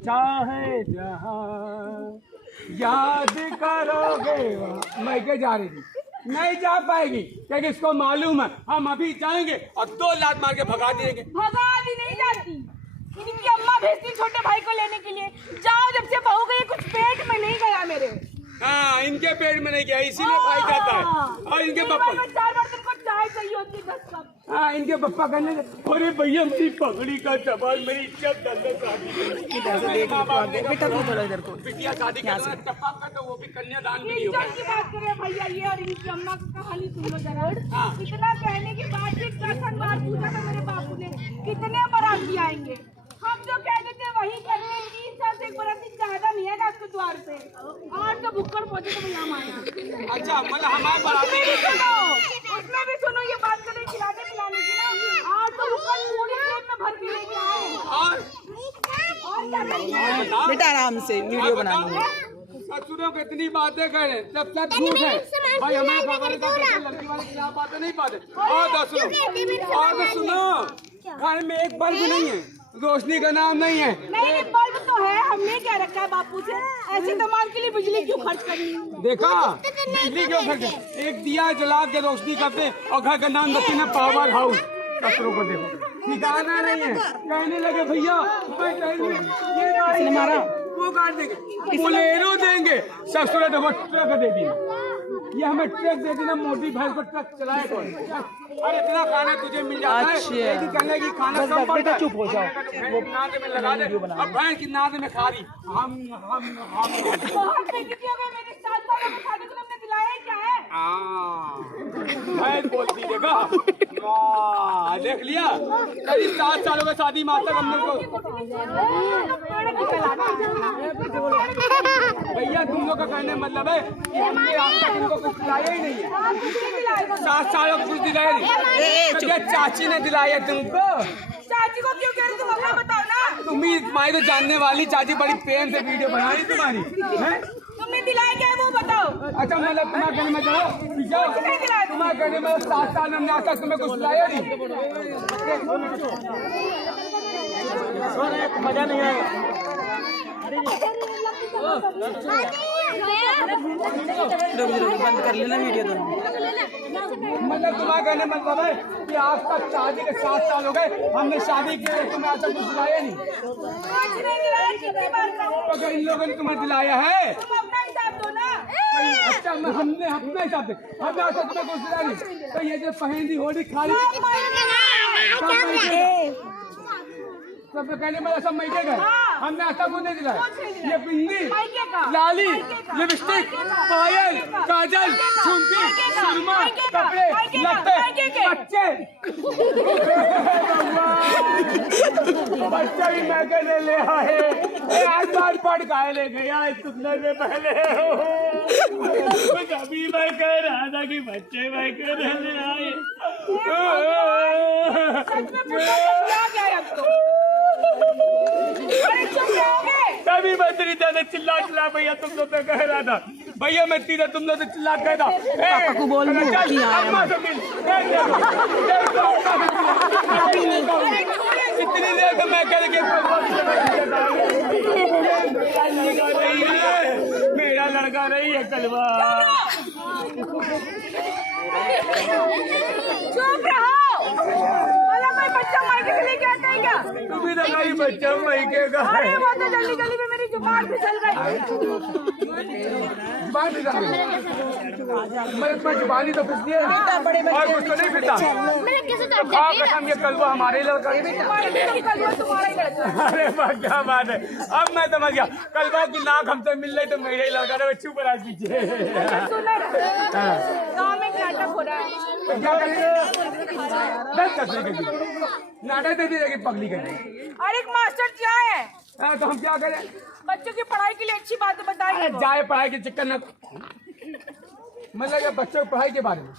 चाहे जहाँ याद करोगे वहाँ। मैं क्या जा रही थी, नहीं जा पाएगी क्योंकि इसको मालूम है हम अभी जाएंगे और 2 लात मार के भगा देंगे। भगा दी नहीं जाती, इनकी अम्मा भेजती छोटे भाई को लेने के लिए। जाओ, जब से बहू गई कुछ पेट में नहीं गया मेरे। हाँ, इनके पेट में नहीं गया इसीलिए भाई जाता है। और इनके पापा 4 बार तुमको चाय चाहिए होती 10 कप। हाँ, इनके पप्पा कहने लगे, अरे भैया मेरी पगड़ी का सवाल, मेरी इज्जत बेटा तू थोड़ा इधर को बिटिया शादी का तो वो भी कन्यादान भी इज्जत की बात करें भैया, ये और इनकी अम्मा की कहानी सुन लो जरा। इतना कहने के बाद भी दर्शन मार पूछा था मेरे बापू ने, कितने बाराती आएंगे। हम जो कहते थे वही करने, 3 साल से एक बाराती ज्यादा नहीं है आपके द्वार पे, और तो बुक्कड़ पहुंचे तो भैया हमारा। अच्छा, मतलब हमारे बाराती उसमें भी सुनो ये बात करें खिलाने पिलाने की ना, और तो बुक्कड़ पूरी प्लेट में भर के लेके आए। और क्या करेंगे बेटा, आराम से वीडियो बनानी है। ससुरों को इतनी बातें करें जब तक झूठ है भाई, हमें खबर का लड़की वाले खिलाफ बातें नहीं पाते। और सुनो, घर में एक बल्ब नहीं है, रोशनी का नाम नहीं है। नहीं, बल्ब तो है, हमने क्या रखा है बापू से, ऐसे सामान के लिए बिजली क्यों खर्च करनी है। देखा, बिजली क्यों खर्च, एक दिया जला के रोशनी करते और घर का नाम रखते ना पावर हाउस। ससुरों को देखो ठिकाना नहीं है, कहने लगे भैया ये मारा वो काट देंगे, बोलेरो देंगे। ससुर देखो ट्रक दे दी, ये हमें ट्रक दे दी ना, मोदी भैंस को ट्रक चलाए कौन। अरे इतना खाना तुझे मिल जाता है, कहने की खाना कम पड़ता है। चुप हो जाओ, वो नाद में लगा दे, अब भैंस की नाद में खा रही। हम बहुत बेइज्जती हो गई मेरी, 7 सालों में शादी को तुमने दिलाया ही क्या है। भैंस बोलती देखा, देख लिया, करीब 7 सालों में शादी में आज तक हमने को। भैया तुम लोग का कहने मतलब है कि हमने आज तक इनको कुछ दिलाया ही नहीं है। 7 सालों में कुछ दिलाया नहीं, तो क्या चाची ने दिलाया तुमको? चाची को क्यों कह रहे तुम अपना बताओ ना। तुम्हारी तो जानने वाली चाची बड़ी प्रेम से वीडियो बना रही तुम्हारी है? तुमने दिलाया क्या है वो बताओ। अच्छा, मतलब तुम्हारे कहने में चलो तुम्हारे कहने में 7 साल में आज तक तुम्हें कुछ दिलाया नहीं। मजा नहीं आएगा। बंद कर लेना वीडियो तो। मतलब तुम्हारा कहने मतलब है कि आज तक शादी के 7 साल हो गए, हमने शादी की, तुम्हें आज तक कुछ दिलाया नहीं। तो इन लोगों ने तुम्हें दिलाया है। अच्छा, हमने अपना हिसाब से हमने आज तक तुम्हें कुछ दिलाया नहीं। तो ये जो पहनती होली खाली सब कहने में सब मैके गए, हमने आज तक नहीं दिलाया। ये बिंदी, लाली, लिपस्टिक, पायल, काजल, झुमकी, सुरमा, कपड़े, लत्ते, बच्चे बच्चा भी महंगे ले आए। आज बार पढ़ गाय ले गया तुमने से पहले। अभी मैं कह रहा था कि बच्चे महंगे ले आए। तभी मैं तेरी दादा चिल्ला भैया तुम लोग तो कह रहा था, भैया मैं तेरा तुम लोग तो चिल्ला कह रहा। पापा को बोल दो इतनी देर तो मैं कह मेरा लड़का रही है कलवा। चुप रहो, कोई बच्चा मायके से लेके आता है क्या? तुम्हें तो नहीं बच्चा मायके का। अरे वो तो जल्दी जल्दी में मेरी जुबान फिसल गई। जुबान फिसल गई, मैं जुबानी तो फिसली है और कुछ तो नहीं फिसला। कसम ये कलवा हमारे लड़का है। तुम्हारा ही लड़का। अरे वाह क्या बात है, अब मैं समझ गया। कलवा की नाक हमसे मिल रही तो मेरा ही लड़का था। चुप रहा पीछे। गाँव में नाटक हो रहा है, क्या करेंगे? नाटक दे दी पगली करने। और एक मास्टर जी है, तो हम क्या करें? बच्चों की पढ़ाई के लिए अच्छी बातें बताएंगे। जाए पढ़ाई के चक्कर न, मतलब बच्चों की पढ़ाई के बारे में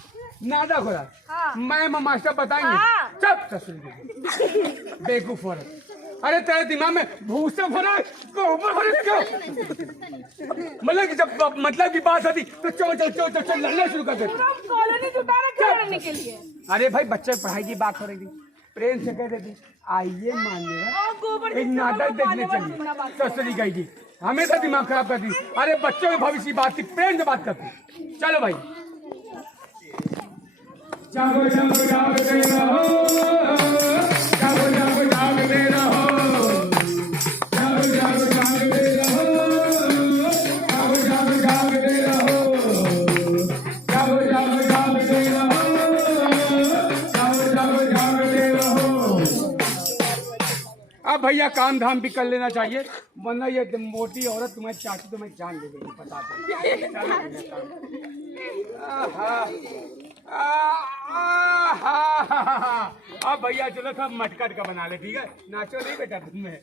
नाटक हो रहा। हाँ। मैं मास्टर बताएंगे। सब ससुर बेवकूफ हो रहा। अरे तेरे दिमाग में भूसा भरा क्यों? मतलब कि जब मतलब की बात आती तो चल लड़ना शुरू कर देते। कॉलोनी जुटा रहे लड़ने के लिए। अरे भाई बच्चे की पढ़ाई की बात हो रही थी, प्रेम से कह देती आइए मान्यवर एक नाटक देखने चलिए। ससुरी गई थी हमेशा दिमाग खराब कर दी। अरे बच्चों के भविष्य की बात थी, प्रेम से बात करती। चलो भाई जागो जागो जागते रहो, जागो जागो जागते रहो, जागो जागो जागते रहो, जागो जागो जागते रहो, जागो जागो जागते रहो, जागो जागो जागते रहो। अब भैया काम धाम भी कर लेना चाहिए, वरना ये मोटी औरत तुम्हारी चाची तो मैं जान ले गई बता दो। अब भैया चलो सब मटकट का बना ले, ठीक है? नाचो नहीं बेटा तुम्हें।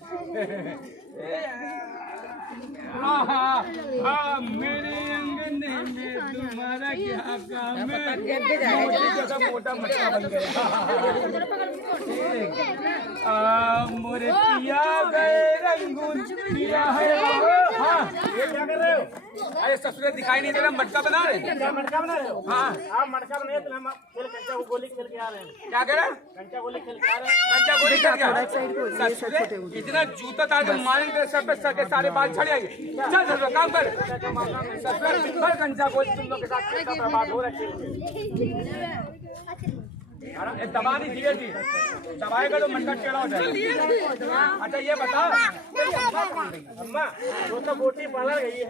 मेरे अंगने में तुम्हारा क्या काम है, मोटा मटका बन गया। मोरे पिया गए रंगून पिया है। हाँ ये क्या कर रहे हो? अरे ससुरे दिखाई नहीं दे रहा, मटका बना रहे हैं। मटका बना रहे हो? हाँ आप मटका बनाए तो हम खेल कंचा गोली खेल के आ रहे हैं। क्या कह रहे हैं? कंचा गोली खेल के आ रहे हैं। कंचा गोली खेल के आ रहे हैं। ससुरे इतना जूता था जो मारेंगे सर पे, सर के सारे बाल छड़ जाएंगे। चल ससुरे काम कर। ससुरे दिन भर कंचा गोली तुम लोग के साथ खेलता था, बात हो रही है। दबा नहीं धीरे धीरे दबाएगा तो मटका टेढ़ा हो जाएगा। अच्छा ये बता अम्मा वो तो बोटी पार्लर गई है।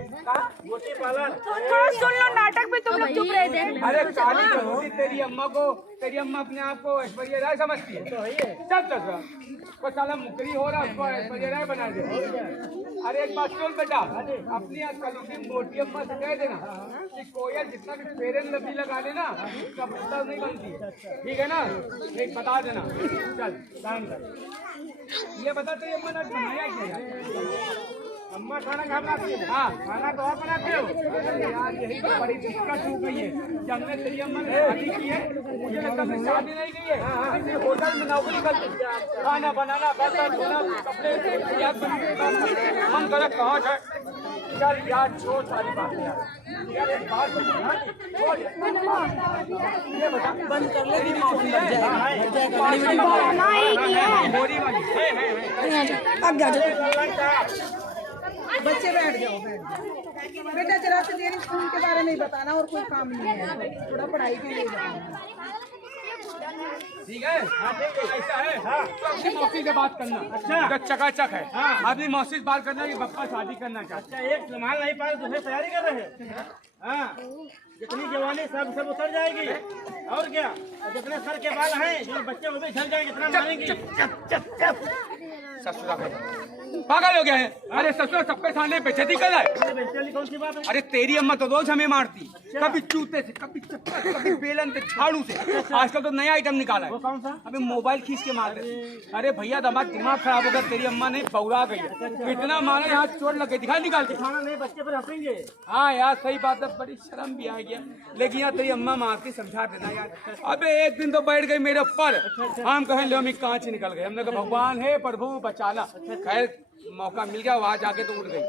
बोटी पार्लर थोड़ा सुन लो, नाटक में तुम लोग चुप रहे थे। अरे काली करोड़ी तेरी अम्मा को, तेरी अम्मा अपने आप को ऐश्वर्या राय समझती है। तो है ये। सब तक वो साला मुकरी हो रहा है, उसको ऐश्वर्या राय बना दे। अरे एक बात सुन बेटा, अपनी कल मोटी अम्मा से कह देना कि कोयल जितना भी फेरन लवली लगा लेना कब नहीं बनती, ठीक है ना? एक बता देना। चल काम कर। ये बता तेरी अम्मा ने बनाया क्या? अम्मा खाना कहाँ बनाती है? हाँ खाना तो आप बनाते हो। अरे यार यही तो बड़ी दिक्कत हो गई है। जब मैं तेरी अम्मा ने शादी की है मुझे लगता है शादी नहीं की है, किसी होटल में नौकरी करती, खाना बनाना, बर्तन धोना, कपड़े हम गलत कहाँ है? यार यार छोड़ सारी बातें यार एक बात ये बता बंद कर ले, दीदी फोन लग जाएगा। मोरी वाली बच्चे बैठ जाओ, बैठ जाओ बेटा। जरा से तेरे स्कूल के बारे में बताना और कोई काम नहीं है, थोड़ा पढ़ाई के लिए बताना। ठीक है? ऐसा है तो अपनी मौसी से बात करना। अच्छा चकाचक है। अपनी मौसी से बात करना कि पप्पा शादी करना चाहते। अच्छा एक संभाल नहीं पाए तो तैयारी कर रहे हैं। हाँ जितनी जवानी सब उतर जाएगी और क्या। और जितने सर के बाल हैं जो बच्चे वो भी झड़ जाएंगे, इतना मारेंगे। ससुरा पागल हो गया है। अरे ससुरा सबके सामने बेइज्जती कर रहा है। बेइज्जती कौन सी बात है? अरे तेरी अम्मा तो रोज हमें मारती, कभी चूते से, कभी चप्पल, कभी बेलन से, झाड़ू से। आजकल तो नया आइटम निकाला है, वो कौन सा? अबे मोबाइल खींच के मार दे। अरे भैया दिमाग खराब होगा, तेरी अम्मा ने पौरा गई है। इतना मारा यहाँ चोट लग गई, दिखा निकाल के। खाना नहीं बच्चे पर हंसेंगे। हाँ यार सही बात है, बड़ी शर्म भी आ गया। लेकिन यार तेरी अम्मा मारती, समझा देना यार। अबे एक दिन तो बैठ गई मेरे ऊपर, हम कहें लो हम कांच निकल गए। हमने कहा भगवान है प्रभु बचाला। खैर मौका मिल गया, वहाँ जाके तो उड़ गई।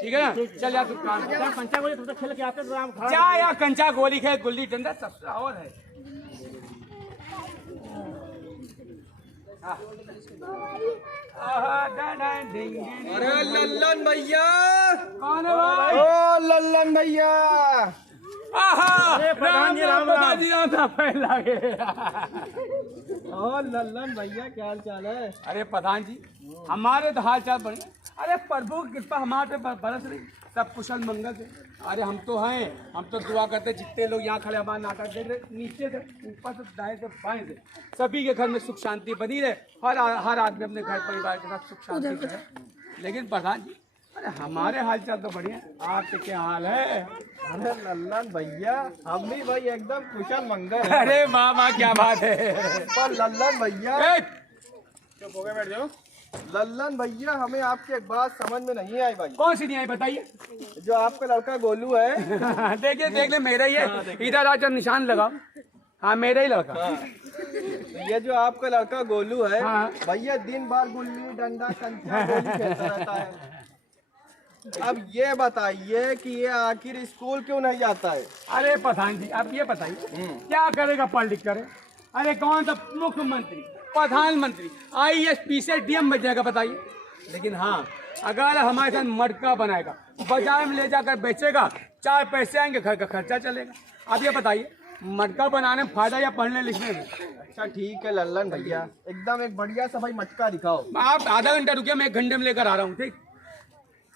ठीक है ना? चल यार तू काम कर। कंचा गोली तुम तो खेल के आते तो आराम खा। जा यार कंचा गोली खेल, गुल्ली डंडा ससुरा और है। अरे लल्लन भैया, कौन है भाई? ओ लल्लन भैया। अरे प्रधान जी राम राम। पहला और लल्लन भैया क्या हाल चाल है? अरे प्रधान जी हमारे तो हाल चाल बढ़िया। अरे प्रभु की कृपा हमारे पे बरस रही, सब कुशल मंगल से। अरे हम तो हैं, हम तो दुआ करते जितने लोग यहाँ खड़े हमारा नाटक देख रहे, नीचे से ऊपर से दाएं से बाएं से सभी के घर में सुख शांति बनी रहे। हर आदमी अपने घर परिवार के साथ सुख शांति रहे। लेकिन प्रधान जी अरे हमारे हाल चाल तो बढ़िया, आपके क्या हाल है? अरे लल्लन भैया हम भी भाई एकदम कुशल मंगल है। अरे मामा क्या बात है? पर लल्लन भैया, चुप हो गए, बैठ जाओ। लल्लन भैया हमें आपकी एक बात समझ में नहीं आई भाई। कौन सी नहीं आई बताइए? जो आपका लड़का गोलू है देखिए देख ले मेरा ही है, इधर आकर निशान लगाओ। हाँ मेरा ही लड़का। ये जो आपका लड़का गोलू है हाँ। भैया दिन भर गुल्ली डंडा कंचा गोली खेलता रहता है। अब ये बताइए कि ये आखिर स्कूल क्यों नहीं जाता है? अरे प्रधान जी आप ये बताइए क्या करेगा पढ़ लिख कर? अरे कौन सा मुख्यमंत्री प्रधानमंत्री ISP से DM बन जाएगा, बताइए। लेकिन हाँ, अगर हमारे साथ मटका बनाएगा, बाजार में ले जाकर बेचेगा, 4 पैसे आएंगे, घर का खर्चा चलेगा। अब ये बताइए, मटका बनाने में फायदा या पढ़ने लिखने में? अच्छा ठीक है लल्लन भैया, एकदम एक बढ़िया सा भाई मटका दिखाओ। आप आधा घंटा रुकिए, मैं 1 घंटे में लेकर आ रहा हूँ, ठीक?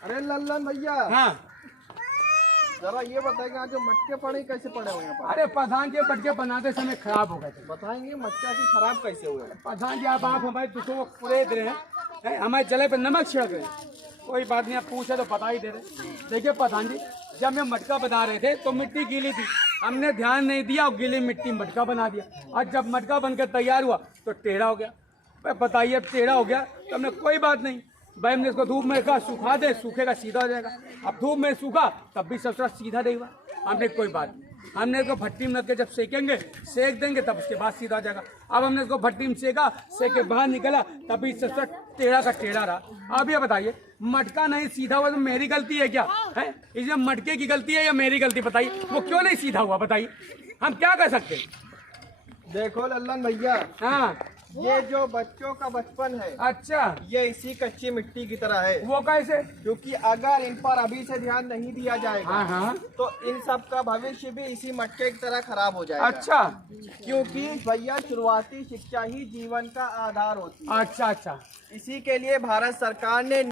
अरे लल्लन भैया, हाँ, जरा ये बताएंगे आज जो मटके पड़े कैसे पड़े हुए हैं? अरे प्रधान जी, मटके बनाते समय खराब हो गए थे। बताएंगे मटका की खराब कैसे हुए? प्रधान जी, आप हमारे दूसरों को कुरेद रहे हैं, हमारे जले पे नमक छिड़क रहे हैं। कोई बात नहीं, आप पूछे तो पता ही दे रहे। देखिए प्रधान जी, जब हम मटका बना रहे थे तो मिट्टी गीली थी, हमने ध्यान नहीं दिया और गीली मिट्टी में मटका बना दिया, और जब मटका बनकर तैयार हुआ तो टेढ़ा हो गया। बताइए, अब टेढ़ा हो गया तो हमने कोई बात नहीं भाई, हमने इसको धूप में रखा, सूखा दे, सूखेगा सीधा हो जाएगा। अब धूप में सूखा तब भी सब सीधा नहीं हुआ, हमने कोई बात नहीं, हमने इसको भट्टी में रख के जब सेकेंगे, सेक देंगे तब उसके बाद सीधा हो जाएगा। अब हमने इसको भट्टी में सेका, सेक के बाहर निकला तब भी सबसे टेढ़ा का टेढ़ा रहा। अब ये बताइए, मटका नहीं सीधा हुआ तो मेरी गलती है क्या है? इसमें मटके की गलती है या मेरी गलती? बताइए, वो क्यों नहीं सीधा हुआ, बताइए, हम क्या कर सकते हैं? देखो लल्लन भैया, हाँ, ये जो बच्चों का बचपन है, अच्छा, ये इसी कच्ची मिट्टी की तरह है। वो कैसे? क्योंकि अगर इन पर अभी से ध्यान नहीं दिया जाएगा, हाँ हाँ, तो इन सब का भविष्य भी इसी मटके की तरह खराब हो जाएगा। अच्छा, क्योंकि भैया शुरुआती शिक्षा ही जीवन का आधार होती है। अच्छा अच्छा, इसी के लिए भारत सरकार ने